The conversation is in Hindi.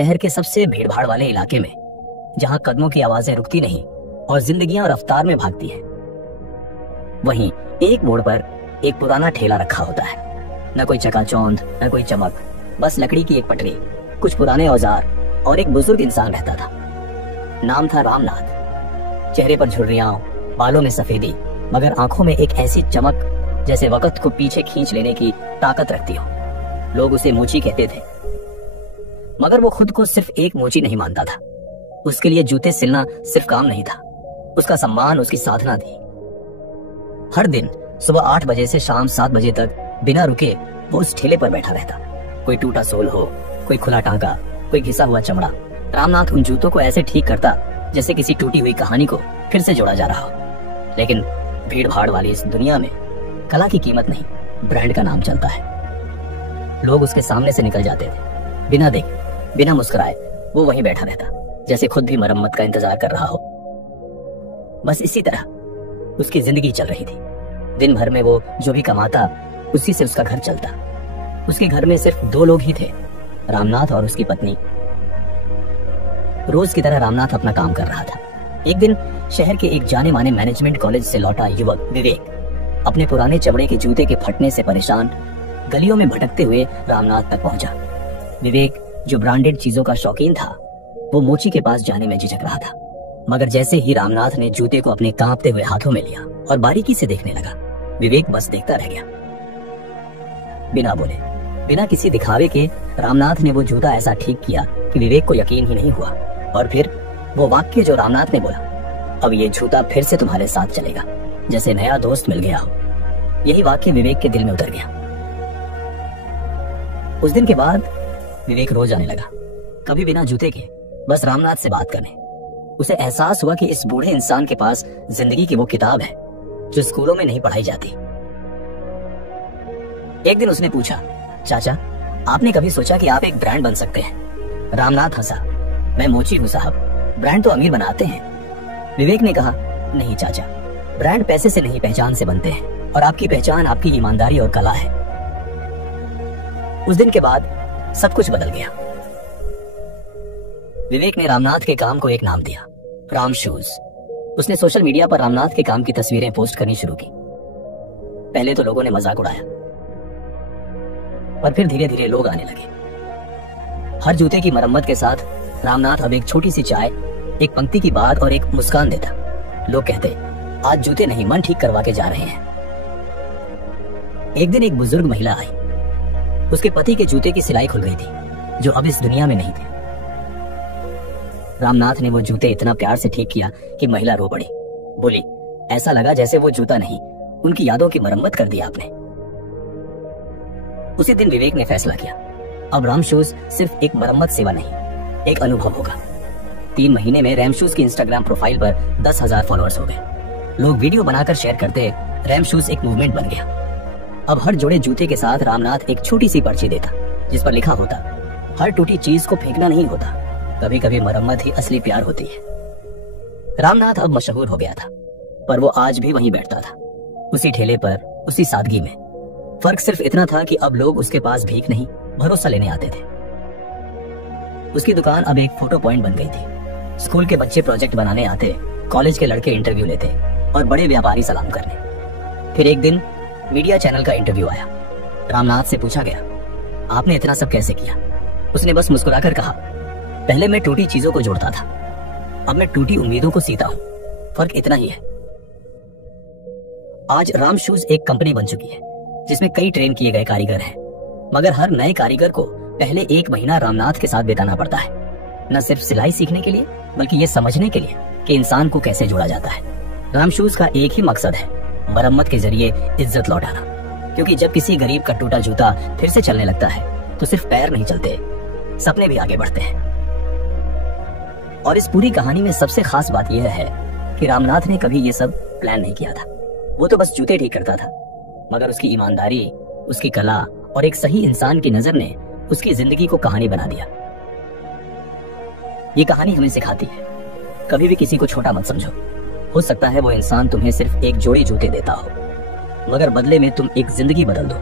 शहर के सबसे भीड़भाड़ वाले इलाके में, जहां कदमों की आवाजें रुकती नहीं और जिंदगियां रफ्तार में भागती हैं। वहीं एक मोड़ पर एक पुराना ठेला रखा होता है। न कोई चकाचौंध, न कोई चमक, बस लकड़ी की एक पटरी, कुछ पुराने औजार और एक बुजुर्ग इंसान रहता था। नाम था रामनाथ। चेहरे पर झुर्रियां, बालों में सफेदी, मगर आंखों में एक ऐसी चमक जैसे वक्त को पीछे खींच लेने की ताकत रखती हो। लोग उसे मोची कहते थे, मगर वो खुद को सिर्फ एक मोची नहीं मानता था। उसके लिए जूते सिलना सिर्फ काम नहीं था, उसका सम्मान उसकी साधना थी। हर दिन सुबह 8 बजे से शाम 7 बजे तक बिना रुके वो उस ठेले पर बैठा रहता। कोई टूटा सोल हो, कोई खुला टांका, कोई घिसा हुआ चमड़ा, रामनाथ उन जूतों को ऐसे ठीक करता जैसे किसी टूटी हुई कहानी को फिर से जोड़ा जा रहा हो। लेकिन भीड़ भाड़ वाली इस दुनिया में कला की कीमत नहीं, ब्रांड का नाम चलता है। लोग उसके सामने से निकल जाते थे, बिना देखे, बिना मुस्कुराए वो वहीं बैठा रहता, जैसे खुद भी मरम्मत का इंतजार कर रहा हो। बस इसी तरह उसकी जिंदगी चल रही थी। दिन भर में वो जो भी कमाता, उसी से उसका घर चलता। उसके घर में सिर्फ 2 लोग ही थे, रामनाथ और उसकी पत्नी। रोज की तरह रामनाथ अपना काम कर रहा था। एक दिन शहर के एक जाने माने मैनेजमेंट कॉलेज से लौटा युवक विवेक अपने पुराने चमड़े के जूते के फटने से परेशान गलियों में भटकते हुए रामनाथ तक पहुंचा। विवेक, जो ब्रांडेड चीजों का शौकीन था, वो मोची के पास जाने में झिझक रहा था। मगर जैसे ही रामनाथ ने जूते को अपने कांपते हुए हाथों में लिया और बारीकी से देखने लगा, विवेक बस देखता रह गया। बिना बोले, बिना किसी दिखावे के रामनाथ ने वो जूता ऐसा ठीक किया कि विवेक को यकीन ही नहीं हुआ। और फिर वो वाक्य जो रामनाथ ने बोला, अब ये जूता फिर से तुम्हारे साथ चलेगा, जैसे नया दोस्त मिल गया हो। यही वाक्य विवेक के दिल में उतर गया। उस दिन के बाद विवेक रोज आने लगा, कभी बिना जूते के, बस रामनाथ से बात करने। उसे एहसास हुआ कि इस बूढ़े इंसान के पास जिंदगी की वो किताब है जो स्कूलों में नहीं पढ़ाई जाती। एक दिन उसने पूछा, चाचा, आपने कभी सोचा कि आप एक ब्रांड बन सकते हैं? रामनाथ हंसा, मैं मोची हूं साहब, ब्रांड तो अमीर बनाते हैं। विवेक ने कहा, नहीं चाचा, ब्रांड पैसे से नहीं, पहचान से बनते हैं, और आपकी पहचान आपकी ईमानदारी और कला है। उस दिन के बाद सब कुछ बदल गया। विवेक ने रामनाथ के काम को एक नाम दिया, राम शूज। उसने सोशल मीडिया पर रामनाथ के काम की तस्वीरें पोस्ट करनी शुरू की। पहले तो लोगों ने मजाक उड़ाया, और फिर धीरे धीरे लोग आने लगे। हर जूते की मरम्मत के साथ रामनाथ अब एक छोटी सी चाय, एक पंक्ति की बात और एक मुस्कान देता। लोग कहते, आज जूते नहीं, मन ठीक करवा के जा रहे हैं। एक दिन एक बुजुर्ग महिला आई। उसके पति के जूते की सिलाई खुल गई थी, जो अब इस दुनिया में नहीं थे। रामनाथ ने वो जूते इतना प्यार से ठीक किया कि महिला रो पड़ी। बोली, ऐसा लगा जैसे वो जूता नहीं, उनकी यादों की मरम्मत कर दी आपने। उसी दिन विवेक ने फैसला किया, अब राम शूज सिर्फ एक मरम्मत सेवा नहीं, एक अनुभव होगा। 3 महीने में रैम शूज की इंस्टाग्राम प्रोफाइल पर 10,000 फॉलोअर्स हो गए। लोग वीडियो बनाकर शेयर करते, रैम शूज एक मूवमेंट बन गया। अब हर जोड़े जूते के साथ रामनाथ एक छोटी सी पर्ची देता, जिस पर लिखा होता, हर टूटी चीज को फेंकना नहीं होता, कभी कभी मरम्मत ही असली प्यार होती है। रामनाथ अब मशहूर हो गया था, पर वो आज भी वहीं बैठता था, उसी ठेले पर, उसी सादगी में। फर्क सिर्फ इतना था कि अब लोग उसके पास भीख नहीं, भरोसा लेने आते थे। उसकी दुकान अब एक फोटो पॉइंट बन गई थी। स्कूल के बच्चे प्रोजेक्ट बनाने आते, कॉलेज के लड़के इंटरव्यू लेते और बड़े व्यापारी सलाम करने। फिर एक दिन मीडिया चैनल का इंटरव्यू आया। रामनाथ से पूछा गया, आपने इतना सब कैसे किया? उसने बस मुस्कुराकर कहा, पहले मैं टूटी चीजों को जोड़ता था, अब मैं टूटी उम्मीदों को सीता हूं। फर्क इतना ही है। आज राम शूज एक कंपनी बन चुकी है, जिसमें कई ट्रेन किए गए कारीगर हैं, मगर हर नए कारीगर को पहले 1 महीना रामनाथ के साथ बिताना पड़ता है, न सिर्फ सिलाई सीखने के लिए, बल्कि ये समझने के लिए कि इंसान को कैसे जोड़ा जाता है। राम शूज का एक ही मकसद है, मरम्मत के जरिए इज्जत लौटाना। क्योंकि जब किसी गरीब का टूटा जूता फिर से चलने लगता है, तो सिर्फ पैर नहीं चलते, सपने भी आगे बढ़ते हैं। और इस पूरी कहानी में सबसे खास बात यह है कि रामनाथ ने कभी ये सब प्लान नहीं किया था। वो तो बस जूते ठीक करता था, मगर उसकी ईमानदारी, उसकी कला और एक सही इंसान की नजर ने उसकी जिंदगी को कहानी बना दिया। ये कहानी हमें सिखाती है, कभी भी किसी को छोटा मत समझो। हो सकता है वो इंसान तुम्हें सिर्फ एक जोड़ी जूते देता हो, मगर बदले में तुम एक जिंदगी बदल दो।